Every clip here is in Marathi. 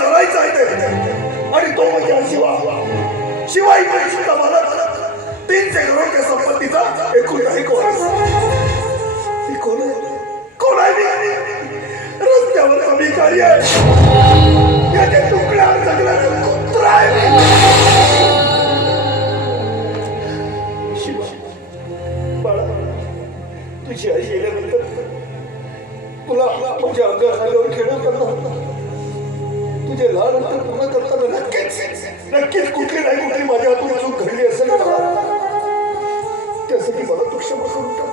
चरायचं आहे ते. आणि तो म्हणजे शिवाई पैशाचा मालक 300 करोडच्या संपत्तीचा एकुलता एक वारस. कोण आहे? रस्त्यावर भिकारी आहे. याच्या तुकड्या जगण्याचं कुत्रा आहे. शिवा बाळा, तुझी आई गेल्यानंतर तुला माझ्या अंगावर आल्यावर खेळवताना तुझे लाड पूर्ण करताना नक्कीच कुठली नाही माझ्या हातून चूक घडली असेल ना. त्यासाठी मला तू क्षमा करून टाक.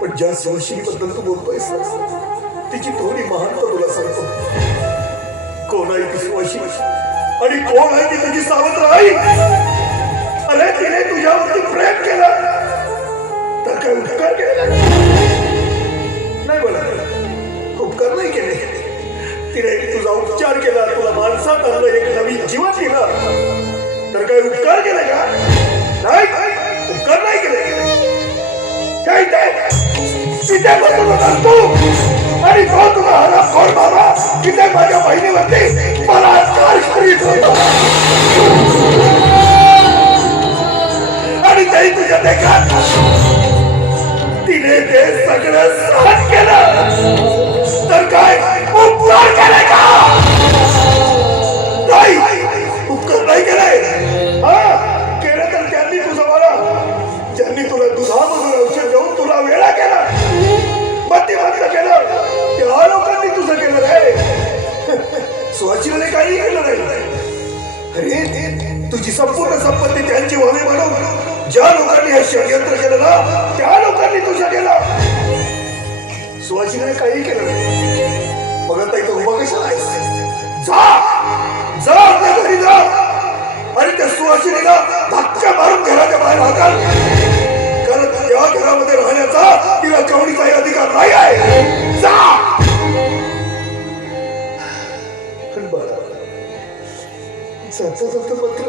पण ज्या सुवासिनीबद्दल तू बोलतोयस तिची थोडी महानता तुला सांगतो. कोण आहे ती सुवासिनी आणि कोण आहे ती तुझी सावत्र आई? अरे तिने तुझ्यावरती प्रेम केलं तर काय उपकार केला नाही? बोला, उपकार नाही केले. तिने तुझा उपचार केला, तुला माणसात आणलं, एक नवीन जीवन दिलं तर काय उपकार केला का? नाही, उपकार नाही केले. काय तू आणि तो तुला हरामखोर बाबा तिथे माझ्या बहिणीवरती बलात्कार करीत होता आणि तेही तुझ्या देखत तिने ते सगळं सहन केलं तर काय उपकार केले का? नाही, उपकार नाही केले. केलं तर त्यांनी तुझं मला, ज्यांनी तुला दुधामधून औषध देऊन तुला वेळा केला, मध्यमंत केलं, त्या लोकांनी तुझं केलं रे. सुवासिनीने काही केलं नाही. अरे तुझी संपूर्ण संपत्ती त्यांची व्हावी म्हणून ज्या लोकांनी हे षडयंत्र केलं ना त्या लोकांनी तुझं केलं. सुवासिनीने काही केलं नाही. मग आता इथं उभा कशाला आहेस? जा आपल्या घरी जा आणि त्या सुवासिनीला धक्का मारून घराच्या बाहेर हाकाल. कारण त्या घरामध्ये राहण्याचा तिला कवडीचाही अधिकार नाही आहे. जा. जाता मात्र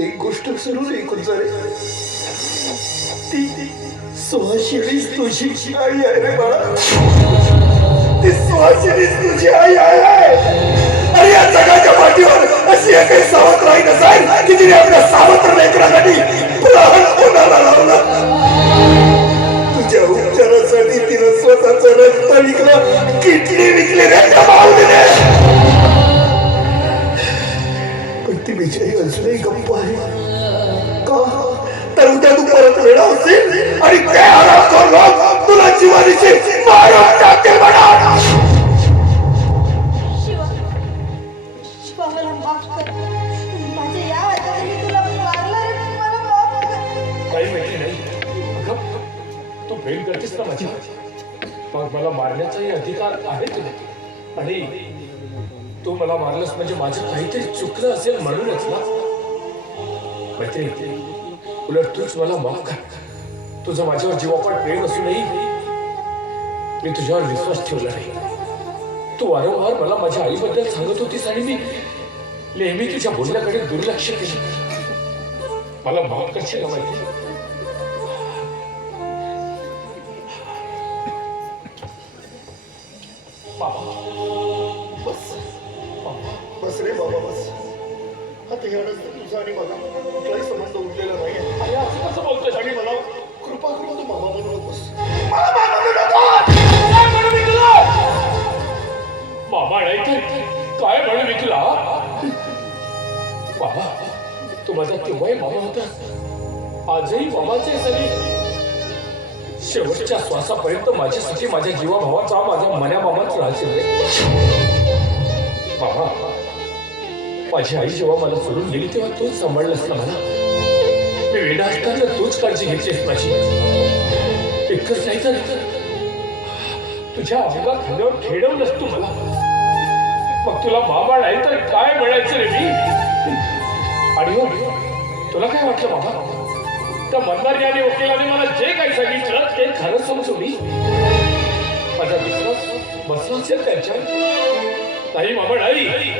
एक गोष्ट विसरून ऐकून जा रे. ती सुहासिनीच तुझी आई आहे रे बाळा. ती सुहासिनीच तुझी आई आहे. अरे या जगाच्या पाठीवर अशी एकही सावत्र आई नसाईल की तिने आपल्या सावत्र लेकरासाठी प्राण कोणाला लावला. तुझ्या उपचारासाठी तिनं स्वतःच रक्त विकलं, किडनी विकली रे त्या माऊलीने. पण ती बिचारी अजूनही गप्प आहे का? तर उद्या तू परत वेळा होशील आणि ते हरामखोर लोक तुला जीवानीची मारून टाकतील म्हणा. प्रेम करतेस ना माझ्या, मग मला मारण्याचाही अधिकार आहे तुला. आणि तू मला मारलंस म्हणजे माझं काहीतरी चुकलं असेल म्हणूनच ना. मैत्री, उलट तूच मला माफ कर. तुझं माझ्यावर जीवापाड प्रेम असूनही मी तुझ्यावर विश्वास ठेवला नाही. तू वारंवार मला माझ्या आईबद्दल सांगत होतीस आणि मी नेहमी तुझ्या बोलण्याकडे दुर्लक्ष केलं. मला माफ करशील का मैत्री? बस रे बाबा, बस. आता ह्यानंतर तुझा आणि माझा कुठलाही संबंध उरलेला नाही. असं कसं बोलतोय? आणि मला कृपा करून तू मामा म्हणू नकोस. मामा नाही काय म्हणू मी तुला? बाबा, तू माझा केव्हाही मामा होता, आजही मामाचे सगळे. शेवटच्या श्वासापर्यंत माझ्यासाठी माझ्या जीवाभावाचा माझा मन्या मामाच राहशील रे. बाबा, माझी आई जेव्हा मला सोडून गेली तेव्हा तूच सांभाळलंस ना मला. मी वेडा असताना तूच काळजी घेतलीस माझी. इतकंच नाही तर तुझ्या अंगा खांद्यावर खेळवलंस तू मला. मग तुला बाबा नाही तर काय म्हणायचं रे मी? आणि हो, तुला काय वाटलं बाबा? त्या मंदारी आणि वकिलाने मला जे काही सांगितलं ते खरं समजू मी. माझा विश्वास बसला असेल त्यांच्यावर? नाही मामा, नाही.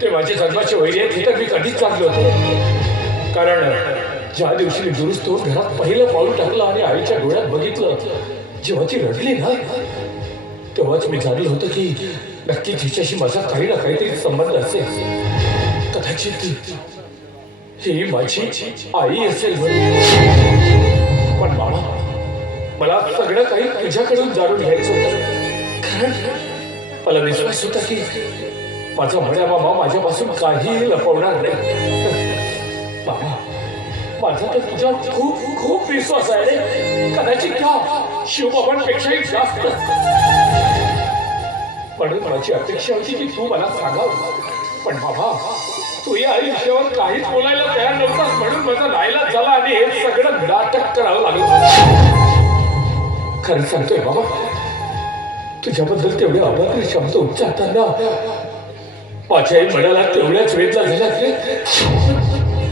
ते माझे जन्माचे वैरी आहेत हे तर मी कधीच चांगलं होतो. कारण ज्या दिवशी मी दुरुस्त होऊन घरात पहिलं पाऊल टाकलं आणि आईच्या डोळ्यात बघितलं जेव्हा ती रडली ना, तेव्हाच मी जाणलं होतं की नक्कीच हिच्याशी माझा काही ना काहीतरी संबंध असेल. कदाचित ही माझी आई असेल म्हणून. पण मामा, मला सगळं काही तुझ्याकडून जाणून घ्यायचं होतं. कारण मला विश्वास होता की माझा मण्या मामा माझ्यापासून काही लपवणार नाही. मामा, माझा तर तुझ्यावर खूप खूप विश्वास आहे रे. कदाचित त्या शिवबाबांपेक्षाही जास्त. म्हणून माझी अपेक्षा होती की तू मला सांगावं. पण बाबा, तू या विषयावर काहीच बोलायला तयार नव्हतास म्हणून माझा नाईलाज झाला आणि हे सगळं नाटक करावं लागलं. खरं सांगतोय बाबा, तुझ्याबद्दल तेवढे अवाक्य शब्द उच्चारताना माझ्याही मनाला तेवढ्याच वेदना झाल्या की.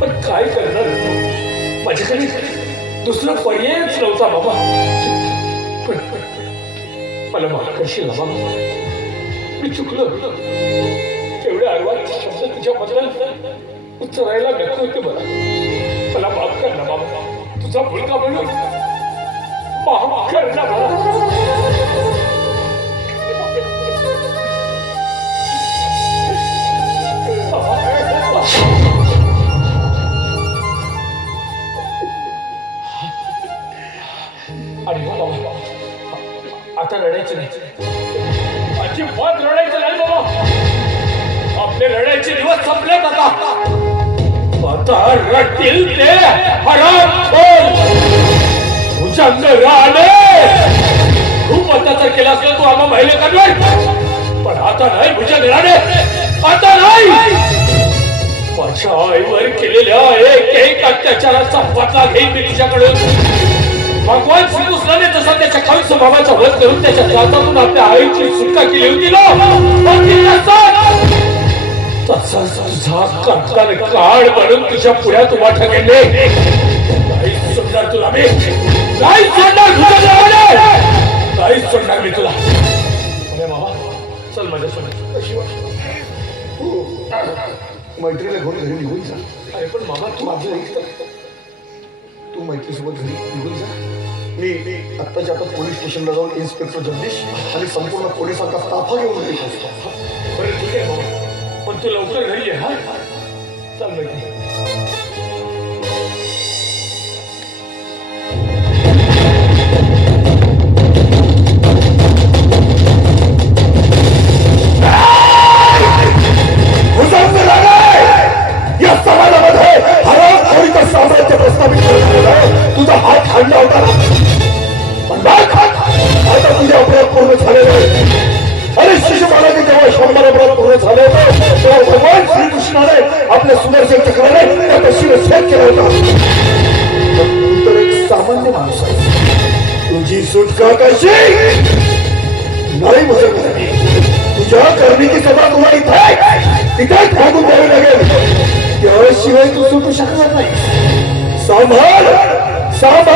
पण काय करणार, माझ्याकडे दुसरा पर्यायच नव्हता बाबा. पण मला माफ करशील बाबा, मी चुकलो. तेवढे अर्वाच शब्द तुझ्याबद्दल उच्चारायला नको होते मला माफ कर ना बाबा. तुझा मुलगा म्हणून माफ कर ना मला. अरे बाबा, आता रडायचं नाही. अजिबात रडायचं नाही बाबा. आपले रडायचे दिवस संपलेत आता. आता रडतील ते हरामखोर. तुझ्या घराने खूप अत्याचार केला असला तू आम्हा महिलेकडे. पण आता नाही तुझ्या घराने, आता नाही. माझ्या आईवर केलेल्या एक अत्याचाराचा बदला घेईन मी तुझ्याकडून. भगवान श्रीकृष्णाने जसा त्याच्या कवी स्वभावाचा वध करून त्याच्या हातातून आपल्या आईची सुटका केली होती ना, तसाच तुझा कर्तार काळ म्हणून तुझ्या पुढ्यात उभा ठेवले. नाही सोडणार तुला मी. नाही सोडणार तुझ्या. नाही सोडणार मी तुला. अरे बाबा, चल माझ्यासोबत. मैत्रीला घेऊन घरी निघून जा. अरे पण मामा, तू माझं ऐक तर. तू मैत्रीसोबत घरी निघून जा. मी आत्ताच्या आता पोलीस स्टेशनला जाऊन इन्स्पेक्टर जगदीश आणि संपूर्ण पोलिसांचा ताफा घेऊन घरी पोहोचतो. बरं ठीक आहे बाबा, पण तू लवकर घरी ये. हा, चल मैत्री. या समाजामध्ये हरामखोरीचं साम्राज्य प्रस्थापित करण्यात आहे. तुझा हात हाडला होता ना, पण आता तुझे अपराध पूर्ण झालेले आहे. अरे शिशुपालाचे जेव्हा 100 अपराध पूर्ण झाले होते तेव्हा भगवान श्रीकृष्णाने आपल्या सुदर्शन चक्राने त्या शिरच्छेद केला होता. तू तर एक सामान्य माणूस आहे. तुझी सुटका कशी नाही बसत. तुझ्या करणीची सभा तुला इथेच भागून द्यावी लागेल. त्याशिवाय तू सुटू शकणार नाही. सांभाळ सांभाळ.